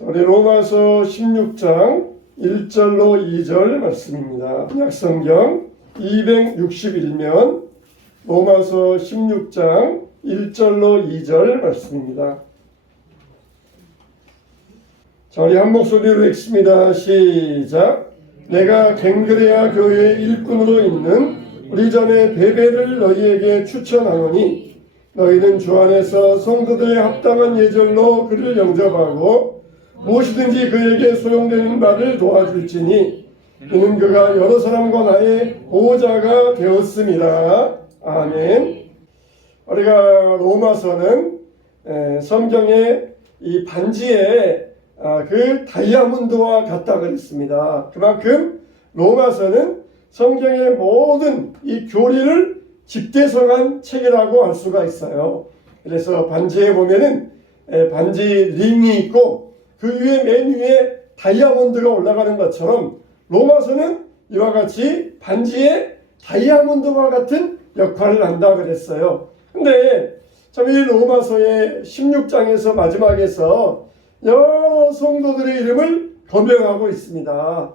우리 로마서 16장 1절로 2절 말씀입니다. 약성경 261면 로마서 16장 1절로 2절 말씀입니다. 자, 우리 한 목소리로 읽습니다. 시작. 내가 갱그레아 교회 일꾼으로 있는 우리 자매 베베를 너희에게 추천하노니 너희는 주 안에서 성도들의 합당한 예절로 그를 영접하고 무엇이든지 그에게 소용되는 바를 도와줄지니 이는 그가 여러 사람과 나의 보호자가 되었음이라. 아멘. 우리가 로마서는 성경의 이 반지에 그 다이아몬드와 같다 그랬습니다. 그만큼 로마서는 성경의 모든 이 교리를 집대성한 책이라고 할 수가 있어요. 그래서 반지에 보면은 반지 링이 있고 그 위에 맨 위에 다이아몬드가 올라가는 것처럼 로마서는 이와 같이 반지에 다이아몬드와 같은 역할을 한다 그랬어요. 근데 참 이 로마서의 16장에서 마지막에서 여러 성도들의 이름을 거명하고 있습니다.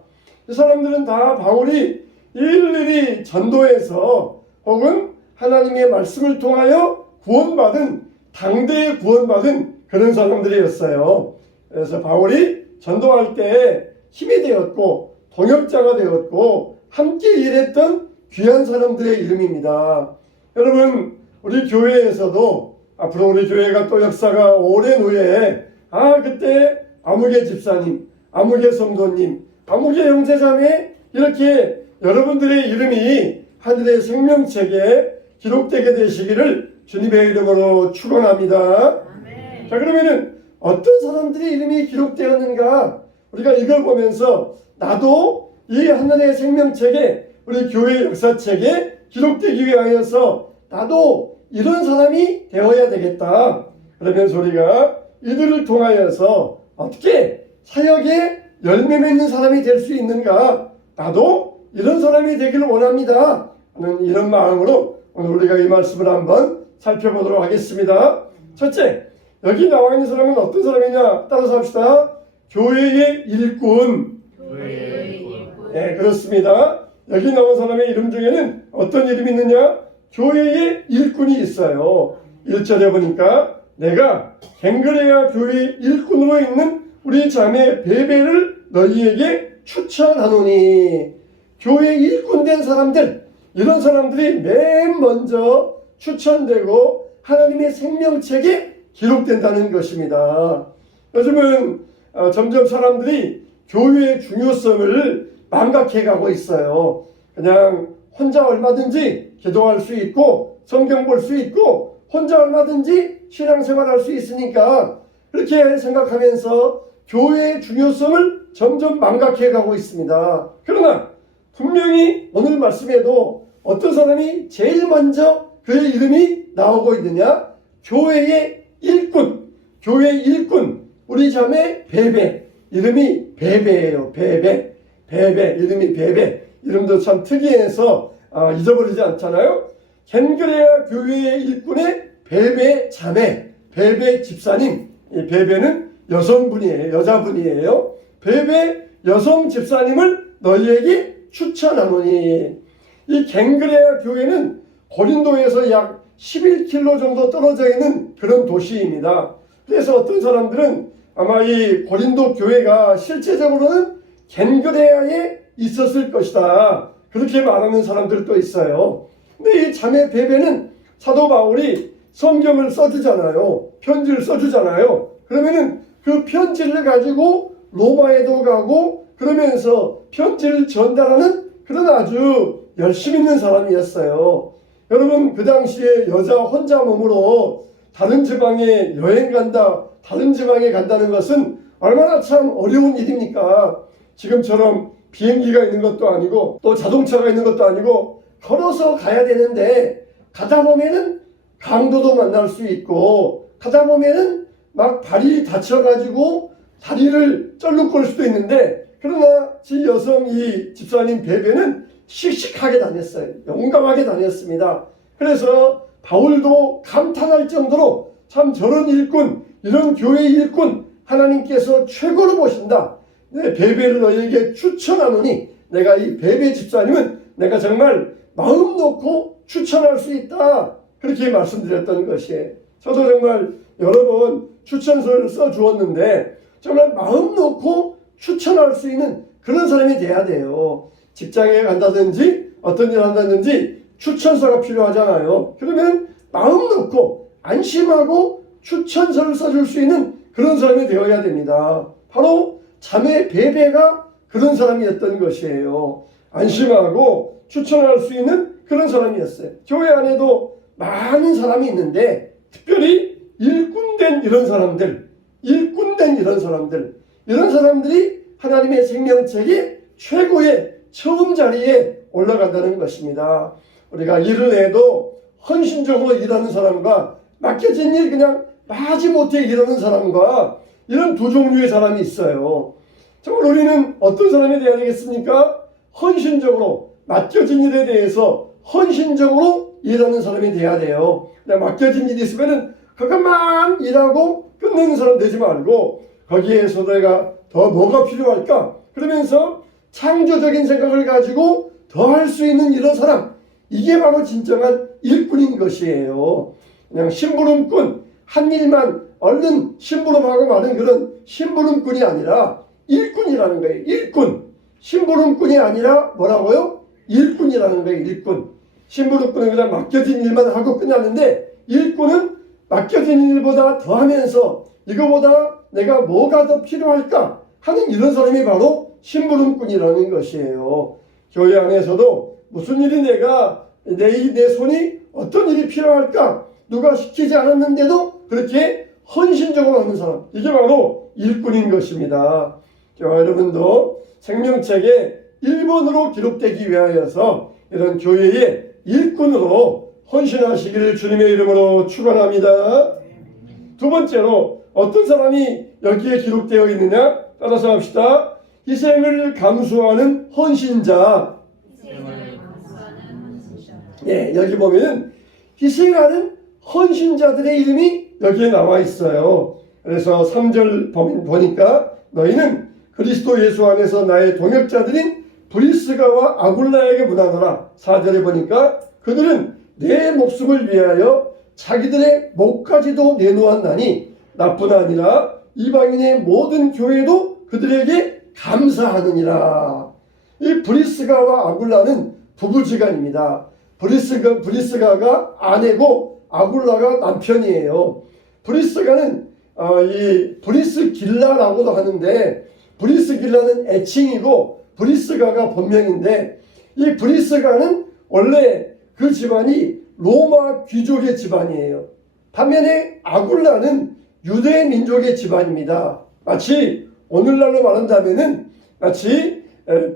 이 사람들은 다 바울이 일일이 전도해서 혹은 하나님의 말씀을 통하여 구원받은, 당대에 구원받은 그런 사람들이었어요. 그래서 바울이 전도할 때 힘이 되었고 동역자가 되었고 함께 일했던 귀한 사람들의 이름입니다. 여러분, 우리 교회에서도 앞으로 우리 교회가 또 역사가 오랜 후에 그때 아무개 집사님, 아무개 성도님, 아무개 형제자매 이렇게 여러분들의 이름이 하늘의 생명책에 기록되게 되시기를 주님의 이름으로 축원합니다. 아멘. 자, 그러면은 어떤 사람들의 이름이 기록되었는가? 우리가 이걸 보면서 나도 이 하늘의 생명책에 우리 교회 역사책에 기록되기 위하여서 나도 이런 사람이 되어야 되겠다. 그러면서 우리가 이들을 통하여서 어떻게 사역에 열매 맺는 사람이 될 수 있는가? 나도 이런 사람이 되기를 원합니다 하는 이런 마음으로 오늘 우리가 이 말씀을 한번 살펴보도록 하겠습니다. 첫째, 여기 나와 있는 사람은 어떤 사람이냐? 따라서 합시다. 교회의 일꾼. 네, 그렇습니다. 여기 나온 사람의 이름 중에는 어떤 이름이 있느냐? 교회의 일꾼이 있어요. 1절에 보니까 내가 갱그레아 교회 일꾼으로 있는 우리 자매 베베를 너희에게 추천하노니. 교회 일꾼된 사람들, 이런 사람들이 맨 먼저 추천되고 하나님의 생명책에 기록된다는 것입니다. 요즘은 점점 사람들이 교회의 중요성을 망각해가고 있어요. 그냥 혼자 얼마든지 기도할 수 있고 성경 볼 수 있고 혼자 얼마든지 신앙생활할 수 있으니까 그렇게 생각하면서 교회의 중요성을 점점 망각해가고 있습니다. 그러나 분명히 오늘 말씀에도 어떤 사람이 제일 먼저 그의 이름이 나오고 있느냐? 교회의 일꾼, 교회의 일꾼, 우리 자매 베베, 이름이 베베예요. 베베, 이름이 베베. 이름도 참 특이해서 잊어버리지 않잖아요. 갱그레아 교회의 일꾼의 베베 자매, 베베 집사님. 이 베베는 여성분이에요. 여자분이에요. 베베 여성 집사님을 너희에게 추천하노니. 이 갱그레아 교회는 고린도에서 약 11km 정도 떨어져 있는 그런 도시입니다. 그래서 어떤 사람들은 아마 이 고린도 교회가 실제적으로는 갱그레아에 있었을 것이다, 그렇게 말하는 사람들도 있어요. 근데 이 자매 베베는 사도 바울이 성경을 써주잖아요. 편지를 써주잖아요. 그러면은 그 편지를 가지고 로마에도 가고 그러면서 편지를 전달하는 그런 아주 열심 있는 사람이었어요. 여러분, 그 당시에 여자 혼자 몸으로 다른 지방에 여행 간다, 다른 지방에 간다는 것은 얼마나 참 어려운 일입니까? 지금처럼 비행기가 있는 것도 아니고 또 자동차가 있는 것도 아니고 걸어서 가야 되는데, 가다 보면은 강도도 만날 수 있고 가다 보면은 막 발이 다쳐가지고 다리를 쩔룩거릴 수도 있는데, 그러나 이 여성 이 집사님 베베는 씩씩하게 다녔어요. 용감하게 다녔습니다. 그래서 바울도 감탄할 정도로 참 저런 일꾼, 이런 교회 일꾼 하나님께서 최고로 보신다. 내 베베를 너희에게 추천하노니 내가 이 베베 집사님은 내가 정말 마음 놓고 추천할 수 있다. 그렇게 말씀드렸던 것이에요. 저도 정말 여러 번 추천서를 써주었는데 정말 마음 놓고 추천할 수 있는 그런 사람이 돼야 돼요. 직장에 간다든지 어떤 일을 한다든지 추천서가 필요하잖아요. 그러면 마음 놓고 안심하고 추천서를 써줄 수 있는 그런 사람이 되어야 됩니다. 바로 자매 베베가 그런 사람이었던 것이에요. 안심하고 추천할 수 있는 그런 사람이었어요. 교회 안에도 많은 사람이 있는데 특별히 일꾼된 이런 사람들, 이런 사람들이 하나님의 생명책의 최고의 처음 자리에 올라간다는 것입니다. 우리가 일을 해도 헌신적으로 일하는 사람과 맡겨진 일 그냥 마지못해 일하는 사람과 이런 두 종류의 사람이 있어요. 정말 우리는 어떤 사람이 되어야 되겠습니까? 헌신적으로 맡겨진 일에 대해서 헌신적으로 일하는 사람이 돼야 돼요. 그냥 맡겨진 일이 있으면은 그것만 일하고 끝내는 사람 되지 말고 거기에서 내가 더 뭐가 필요할까? 그러면서 창조적인 생각을 가지고 더 할 수 있는 이런 사람, 이게 바로 진정한 일꾼인 것이에요. 그냥 심부름꾼, 한 일만 얼른 심부름하고 마는 그런 심부름꾼이 아니라 일꾼이라는 거예요. 일꾼. 심부름꾼이 아니라 뭐라고요? 일꾼이라는 거예요. 일꾼. 심부름꾼은 그냥 맡겨진 일만 하고 끝나는데 일꾼은 맡겨진 일보다 더 하면서 이거보다 내가 뭐가 더 필요할까 하는 이런 사람이 바로 심부름꾼이라는 것이에요. 교회 안에서도 무슨 일이 내 손이 어떤 일이 필요할까? 누가 시키지 않았는데도 그렇게 헌신적으로 하는 사람. 이게 바로 일꾼인 것입니다. 여러분도 생명책에 1번으로 기록되기 위하여서 이런 교회의 일꾼으로 헌신하시기를 주님의 이름으로 축원합니다. 두 번째로 어떤 사람이 여기에 기록되어 있느냐? 따라서 합시다. 희생을 감수하는 헌신자. 네, 여기 보면은 희생하는 헌신자들의 이름이 여기에 나와 있어요. 그래서 3절 보니까 너희는 그리스도 예수 안에서 나의 동역자들인 브리스가와 아굴라에게 문하노라. 4절에 보니까 그들은 내 목숨을 위하여 자기들의 목까지도 내놓았나니 나뿐 아니라 이방인의 모든 교회도 그들에게 감사하느니라. 이 브리스가와 아굴라는 부부지간입니다. 브리스가가 아내고 아굴라가 남편이에요. 브리스가는 이 브리스길라라고도 하는데 브리스길라는 애칭이고 브리스가가 본명인데 이 브리스가는 원래 그 집안이 로마 귀족의 집안이에요. 반면에 아굴라는 유대 민족의 집안입니다. 마치 오늘날로 말한다면은 마치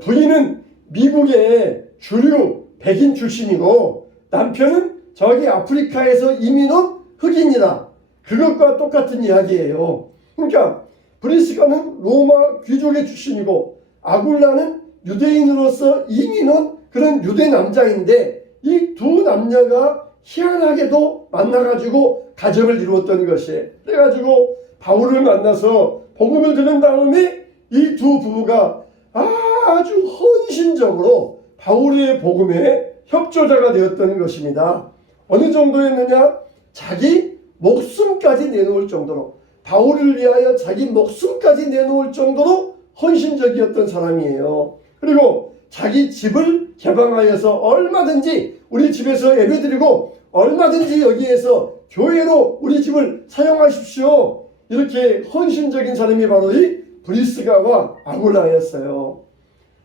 부인은 미국의 주류 백인 출신이고 남편은 저기 아프리카에서 이민 온 흑인이다. 그것과 똑같은 이야기예요. 그러니까 브리스가는 로마 귀족의 출신이고 아굴라는 유대인으로서 이민 온 그런 유대 남자인데 이 두 남녀가 희한하게도 만나가지고 가정을 이루었던 것이에요. 그래가지고 바울을 만나서 복음을 들은 다음에 이 두 부부가 아주 헌신적으로 바울의 복음에 협조자가 되었던 것입니다. 어느 정도였느냐? 자기 목숨까지 내놓을 정도로, 바울을 위하여 자기 목숨까지 내놓을 정도로 헌신적이었던 사람이에요. 그리고 자기 집을 개방하여서 얼마든지 우리 집에서 예배드리고 얼마든지 여기에서 교회로 우리 집을 사용하십시오. 이렇게 헌신적인 사람이 바로 이 브리스가와 아굴라였어요.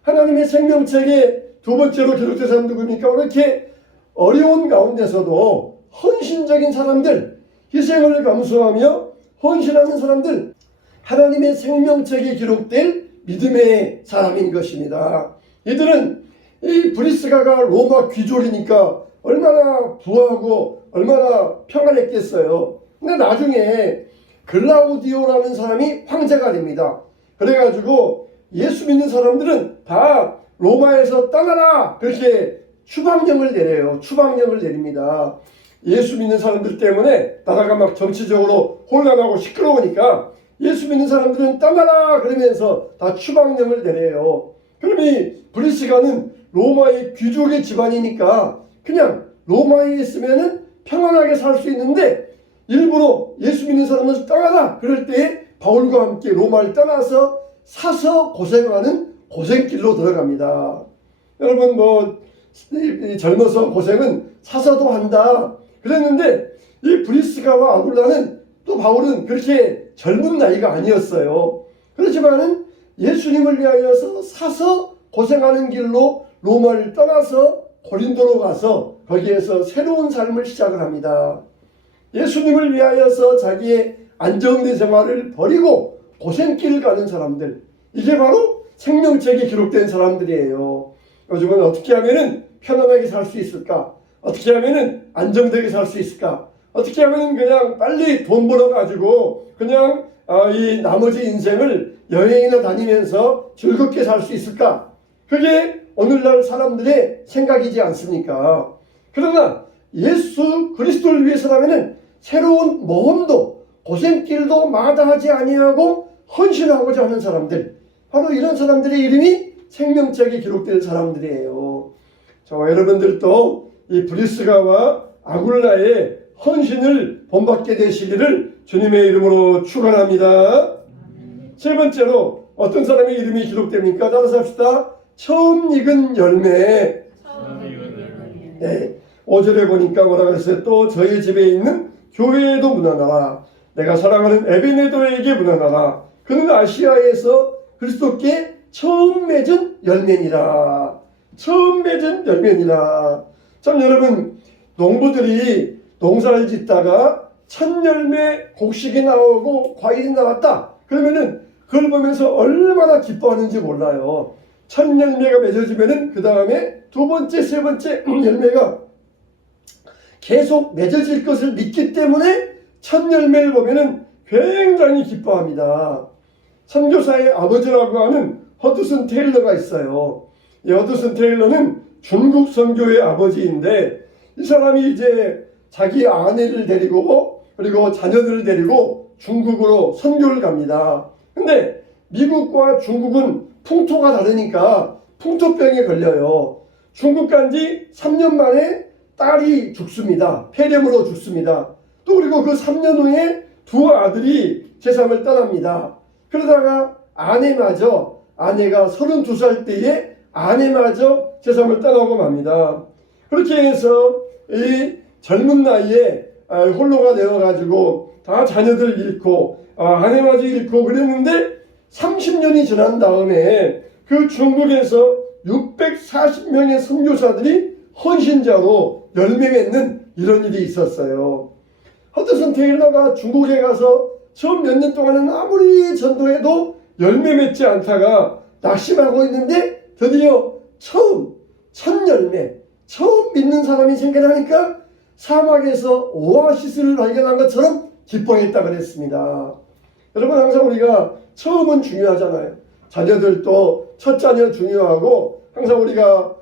하나님의 생명책에 두 번째로 기록된 사람 누구입니까? 이렇게 어려운 가운데서도 헌신적인 사람들, 희생을 감수하며 헌신하는 사람들, 하나님의 생명책에 기록된 믿음의 사람인 것입니다. 이들은 이 브리스가가 로마 귀족이니까 얼마나 부하고 얼마나 평안했겠어요. 근데 나중에 글라우디오라는 사람이 황제가 됩니다. 그래가지고 예수 믿는 사람들은 다 로마에서 떠나라 그렇게 추방령을 내려요. 추방령을 내립니다. 예수 믿는 사람들 때문에 나라가 막 정치적으로 혼란하고 시끄러우니까 예수 믿는 사람들은 떠나라 그러면서 다 추방령을 내려요. 그럼 이 브리스가는 로마의 귀족의 집안이니까 그냥 로마에 있으면은 평안하게 살 수 있는데 일부러 예수 믿는 사람은 떠나라 그럴 때 바울과 함께 로마를 떠나서 사서 고생하는 고생길로 들어갑니다. 여러분 젊어서 고생은 사서도 한다 그랬는데 이 브리스가와 아굴라는 또 바울은 그렇게 젊은 나이가 아니었어요. 그렇지만은 예수님을 위하여서 사서 고생하는 길로 로마를 떠나서 고린도로 가서 거기에서 새로운 삶을 시작을 합니다. 예수님을 위하여서 자기의 안정된 생활을 버리고 고생길을 가는 사람들, 이게 바로 생명책에 기록된 사람들이에요. 요즘은 어떻게 하면은 편안하게 살 수 있을까? 어떻게 하면은 안정되게 살 수 있을까? 어떻게 하면은 그냥 빨리 돈 벌어가지고 그냥 이 나머지 인생을 여행이나 다니면서 즐겁게 살 수 있을까? 그게 오늘날 사람들의 생각이지 않습니까? 그러나 예수 그리스도를 위해서라면은 새로운 모험도 고생길도 마다하지 아니하고 헌신하고자 하는 사람들, 바로 이런 사람들의 이름이 생명책에 기록된 사람들이에요. 저와 여러분들도 이 브리스가와 아굴라의 헌신을 본받게 되시기를 주님의 이름으로 축원합니다. 세 번째로 어떤 사람의 이름이 기록됩니까? 따라서 합시다. 처음 익은 열매. 네, 5절에 보니까 뭐라고 했어요? 또 저희 집에 있는 교회에도 문안하라. 내가 사랑하는 에베네도에게 문안하라. 그는 아시아에서 그리스도께 처음 맺은 열매니라. 처음 맺은 열매니라. 참 여러분, 농부들이 농사를 짓다가 첫 열매 곡식이 나오고 과일이 나왔다. 그러면은 그걸 보면서 얼마나 기뻐하는지 몰라요. 첫 열매가 맺어지면은 그 다음에 두 번째, 세 번째 열매가 계속 맺어질 것을 믿기 때문에 첫 열매를 보면은 굉장히 기뻐합니다. 선교사의 아버지라고 하는 허드슨 테일러가 있어요. 이 허드슨 테일러는 중국 선교의 아버지인데 이 사람이 이제 자기 아내를 데리고 그리고 자녀들을 데리고 중국으로 선교를 갑니다. 근데 미국과 중국은 풍토가 다르니까 풍토병에 걸려요. 중국 간 지 3년 만에 딸이 죽습니다. 폐렴으로 죽습니다. 또 그리고 그 3년 후에 두 아들이 세상을 떠납니다. 그러다가 아내가 32살 때에 아내마저 세상을 떠나고 맙니다. 그렇게 해서 이 젊은 나이에 홀로가 되어가지고 다 자녀들 잃고 아내마저 잃고 그랬는데 30년이 지난 다음에 그 중국에서 640명의 선교사들이 헌신자로 열매 맺는 이런 일이 있었어요. 허드슨 테일러가 중국에 가서 처음 몇 년 동안은 아무리 전도해도 열매 맺지 않다가 낙심하고 있는데 드디어 첫 열매, 처음 믿는 사람이 생겨나니까 사막에서 오아시스를 발견한 것처럼 기뻐했다 그랬습니다. 여러분, 항상 우리가 처음은 중요하잖아요. 자녀들도 첫 자녀 중요하고 항상 우리가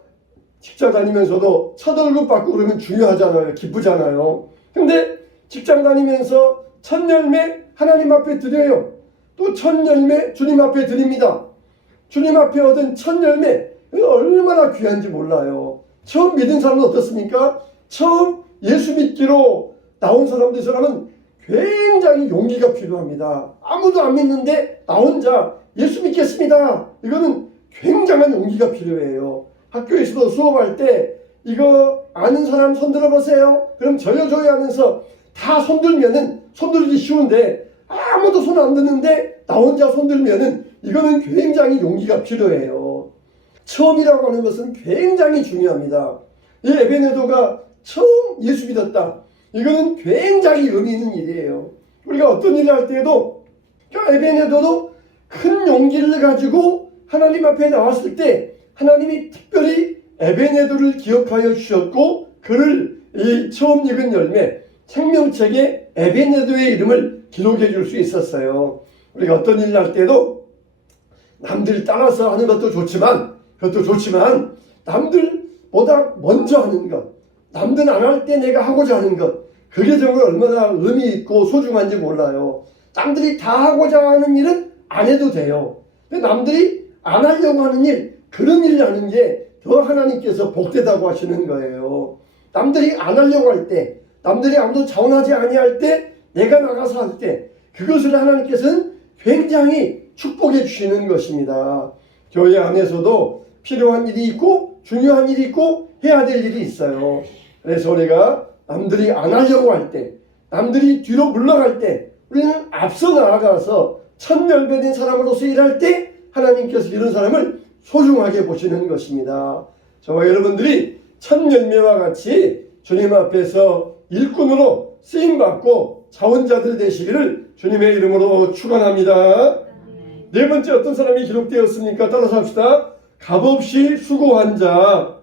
직장 다니면서도 첫 월급 받고 그러면 중요하잖아요. 기쁘잖아요. 근데 직장 다니면서 첫 열매 하나님 앞에 드려요. 또 첫 열매 주님 앞에 드립니다. 주님 앞에 얻은 첫 열매 얼마나 귀한지 몰라요. 처음 믿은 사람은 어떻습니까? 처음 예수 믿기로 나온 사람은 굉장히 용기가 필요합니다. 아무도 안 믿는데 나 혼자 예수 믿겠습니다. 이거는 굉장한 용기가 필요해요. 학교에서도 수업할 때 이거 아는 사람 손 들어보세요. 그럼 저요 하면서 다 손들면은 손들기 쉬운데 아무도 손 안 드는데 나 혼자 손들면은 이거는 굉장히 용기가 필요해요. 처음이라고 하는 것은 굉장히 중요합니다. 이 에베네도가 처음 예수 믿었다. 이거는 굉장히 의미 있는 일이에요. 우리가 어떤 일을 할 때에도 에베네도도 큰 용기를 가지고 하나님 앞에 나왔을 때 하나님이 특별히 에베네도를 기억하여 주셨고 그를 이 처음 익은 열매 생명책에 에베네도의 이름을 기록해 줄 수 있었어요. 우리가 어떤 일을 할 때도 남들 따라서 하는 것도 좋지만 남들보다 먼저 하는 것, 남들 안 할 때 내가 하고자 하는 것, 그게 정말 얼마나 의미 있고 소중한지 몰라요. 남들이 다 하고자 하는 일은 안 해도 돼요. 근데 남들이 안 하려고 하는 일, 그런 일을 하는 게 더 하나님께서 복되다고 하시는 거예요. 남들이 안 하려고 할 때, 남들이 아무도 자원하지 아니할 때, 내가 나가서 할 때, 그것을 하나님께서는 굉장히 축복해 주시는 것입니다. 교회 안에서도 필요한 일이 있고 중요한 일이 있고 해야 될 일이 있어요. 그래서 우리가 남들이 안 하려고 할 때, 남들이 뒤로 물러갈 때 우리는 앞서 나아가서 천열배된 사람으로서 일할 때 하나님께서 이런 사람을 소중하게 보시는 것입니다. 저와 여러분들이 천열매와 같이 주님 앞에서 일꾼으로 쓰임받고 자원자들 되시기를 주님의 이름으로 축원합니다. 네 번째 어떤 사람이 기록되었습니까? 따라서 합시다. 값없이 수고한 자.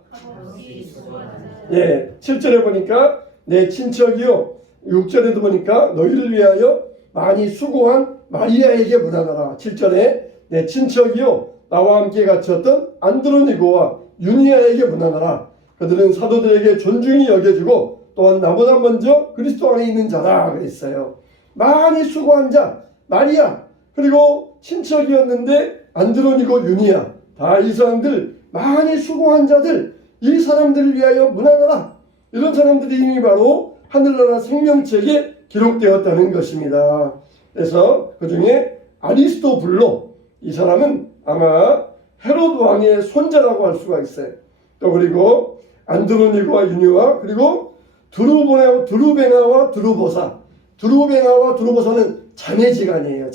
예, 7절에 보니까 내 친척이요, 6절에도 보니까 너희를 위하여 많이 수고한 마리아에게 문안하라. 7절에 내 친척이요 나와 함께 갇혔던 안드로니고와 유니아에게 문안하라. 그들은 사도들에게 존중이 여겨지고 또한 나보다 먼저 그리스도 안에 있는 자라 그랬어요. 많이 수고한 자 마리아, 그리고 친척이었는데 안드로니고, 유니아, 다 이 사람들 많이 수고한 자들, 이 사람들을 위하여 문안하라. 이런 사람들이 이미 바로 하늘나라 생명책에 기록되었다는 것입니다. 그래서 그 중에 아리스토블로, 이 사람은 아마 헤롯 왕의 손자라고 할 수가 있어요. 또 그리고 안드로니고와 유니와, 그리고 드루베나와 드루보사. 드루베나와 드루보사는 자매지간이에요.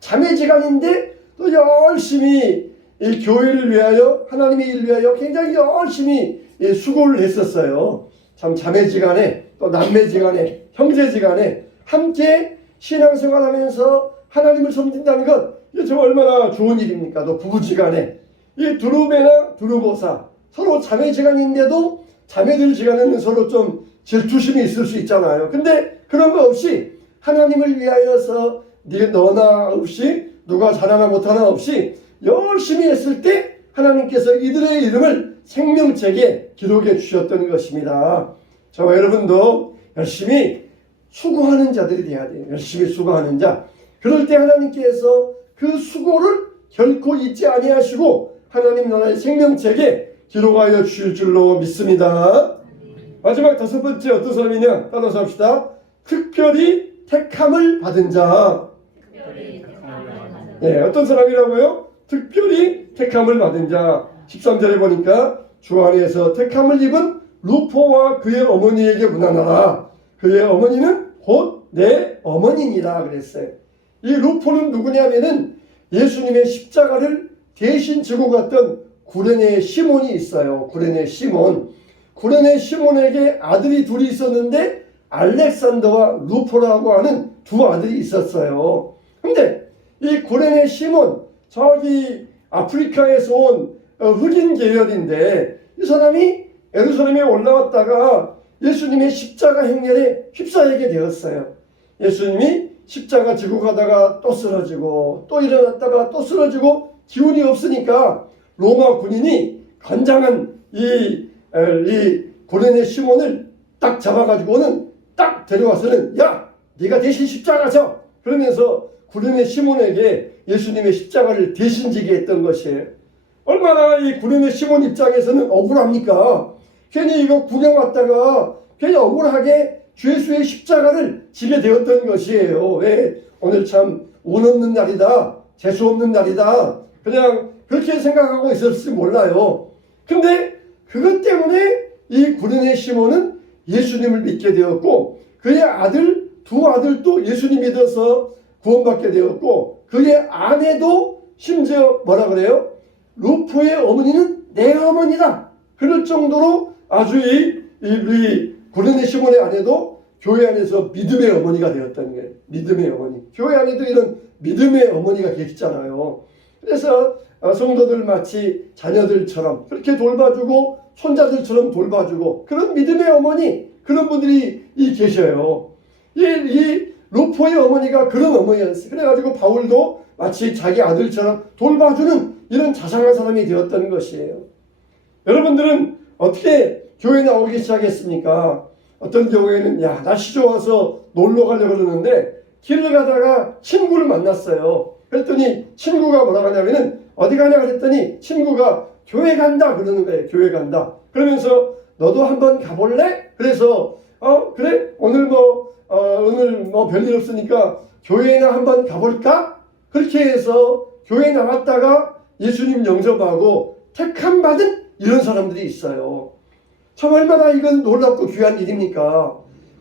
자매지간인데 또 열심히 이 교회를 위하여, 하나님의 일을 위하여 굉장히 열심히 수고를 했었어요. 참 자매지간에, 또 남매지간에, 형제지간에 함께 신앙생활하면서 하나님을 섬긴다는 것, 이게 저 얼마나 좋은 일입니까? 또 부부지간에 이 드루베나 드루보사, 서로 자매지간인데도 자매들지간에는 서로 좀 질투심이 있을 수 있잖아요. 근데 그런 거 없이 하나님을 위하여서 너나 없이, 누가 잘하나 못하나 없이 열심히 했을 때 하나님께서 이들의 이름을 생명책에 기록해 주셨던 것입니다. 저와 여러분도 열심히 수고하는 자들이 돼야 돼요. 열심히 수고하는 자. 그럴 때 하나님께서 그 수고를 결코 잊지 아니하시고 하나님 나라의 생명책에 기록하여 주실 줄로 믿습니다. 마지막 다섯 번째 어떤 사람이냐? 따라서 합시다. 특별히 택함을 받은 자. 네, 어떤 사람이라고요? 특별히 택함을 받은 자. 13절에 보니까 주 안에서 택함을 입은 루포와 그의 어머니에게 문안하라. 그의 어머니는 곧 내 어머니니라 그랬어요. 이 루포는 누구냐면은 예수님의 십자가를 대신 지고 갔던 구레네 시몬이 있어요. 구레네 시몬. 구레네 시몬에게 아들이 둘이 있었는데 알렉산더와 루포라고 하는 두 아들이 있었어요. 근데 이 구레네 시몬, 저기 아프리카에서 온 흑인 계열인데 이 사람이 예루살렘에 올라왔다가 예수님의 십자가 행렬에 휩싸이게 되었어요. 예수님이 십자가 지고 가다가 또 쓰러지고 또 일어났다가 또 쓰러지고 기운이 없으니까 로마 군인이 간장한 이 구레네 시몬을 딱 잡아가지고는 딱 데려와서는 야, 네가 대신 십자가 져! 그러면서 구레네 시몬에게 예수님의 십자가를 대신 지게 했던 것이에요. 얼마나 이 구레네 시몬 입장에서는 억울합니까? 괜히 이거 구경 왔다가 괜히 억울하게 주 예수의 십자가를 지게 되었던 것이에요. 왜? 오늘 참 운 없는 날이다, 재수 없는 날이다, 그냥 그렇게 생각하고 있었을지 몰라요. 근데 그것 때문에 이 구레네 시몬은 예수님을 믿게 되었고 그의 아들, 두 아들도 예수님 믿어서 구원받게 되었고 그의 아내도 심지어 뭐라 그래요? 루포의 어머니는 내 어머니다. 그럴 정도로 아주 이 구레네 시몬의 아내도 교회 안에서 믿음의 어머니가 되었다는 거예요. 믿음의 어머니. 교회 안에도 이런 믿음의 어머니가 계시잖아요. 그래서 성도들 마치 자녀들처럼 그렇게 돌봐주고 손자들처럼 돌봐주고 그런 믿음의 어머니, 그런 분들이 계셔요. 이 루포의 어머니가 그런 어머니였어요. 그래가지고 바울도 마치 자기 아들처럼 돌봐주는 이런 자상한 사람이 되었던 것이에요. 여러분들은 어떻게 교회 나오기 시작했습니까? 어떤 경우에는 야, 날씨 좋아서 놀러 가려고 그러는데 길을 가다가 친구를 만났어요. 그랬더니 친구가 뭐라고 하냐면은 어디 가냐 그랬더니 친구가 교회 간다 그러는 거예요. 교회 간다. 그러면서 너도 한번 가볼래? 그래서 그래 오늘 뭐 별일 없으니까 교회나 한번 가볼까? 그렇게 해서 교회 나갔다가 예수님 영접하고 택함 받은 이런 사람들이 있어요. 참 얼마나 이건 놀랍고 귀한 일입니까?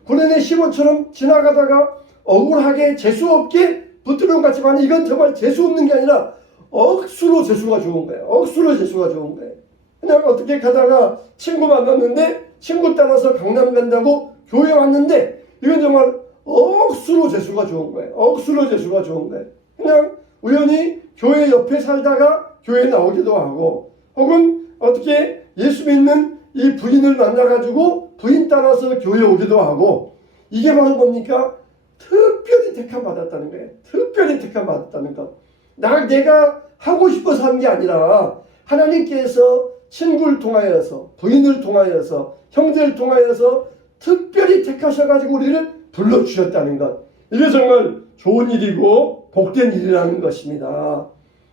고난의 시몬처럼 지나가다가 억울하게 재수없게 붙들어 갔지만 이건 정말 재수없는 게 아니라 억수로 재수가 좋은 거예요. 억수로 재수가 좋은 거예요. 그냥 어떻게 가다가 친구 만났는데 친구 따라서 강남 간다고 교회 왔는데 이건 정말 억수로 재수가 좋은 거예요. 억수로 재수가 좋은 거예요. 그냥 우연히 교회 옆에 살다가 교회 나오기도 하고 혹은 어떻게 예수 믿는 이 부인을 만나가지고 부인 따라서 교회 오기도 하고 이게 바로 뭡니까? 특별히 택함 받았다는 거예요. 특별히 택함 받았다는 것. 내가 하고 싶어서 한 게 아니라 하나님께서 친구를 통하여서 부인을 통하여서 형제를 통하여서 특별히 택하셔가지고 우리를 불러주셨다는 것. 이게 정말 좋은 일이고 복된 일이라는 것입니다.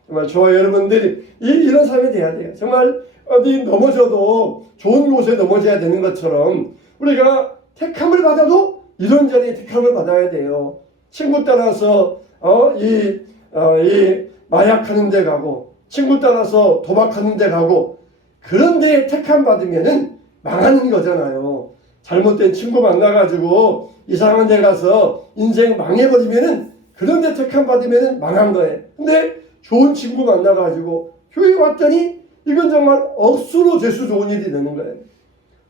정말 저와 여러분들이 이런 삶이 돼야 돼요. 정말 어디 넘어져도 좋은 곳에 넘어져야 되는 것처럼 우리가 택함을 받아도 이런저런 택함을 받아야 돼요. 친구 따라서 이 마약하는 데 가고 친구 따라서 도박하는 데 가고 그런 데에 택함 받으면은 망하는 거잖아요. 잘못된 친구 만나가지고 이상한 데 가서 인생 망해버리면은 그런 데 택함 받으면은 망한 거예요. 근데 좋은 친구 만나가지고 교회 왔더니 이건 정말 억수로 재수 좋은 일이 되는 거예요.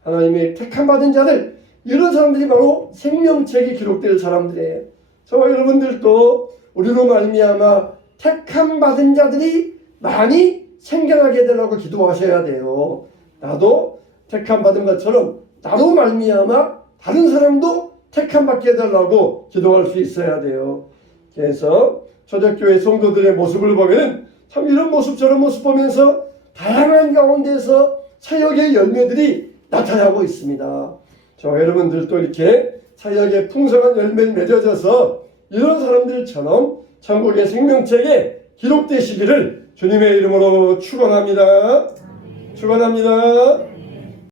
하나님의 택함 받은 자들 이런 사람들이 바로 생명책이 기록될 사람들이에요. 저와 여러분들도 우리로 말미암아 택함 받은 자들이 많이 생겨나게 되라고 기도하셔야 돼요. 나도 택함 받은 것처럼 나로 말미암아 다른 사람도 택함 받게 해달라고 기도할 수 있어야 돼요. 그래서 초대교회 성도들의 모습을 보면 참 이런 모습 저런 모습 보면서 다양한 가운데서 사역의 열매들이 나타나고 있습니다. 저와 여러분들도 이렇게 사역의 풍성한 열매를 맺어져서 이런 사람들처럼 천국의 생명책에 기록되시기를 주님의 이름으로 축원합니다. 축원합니다.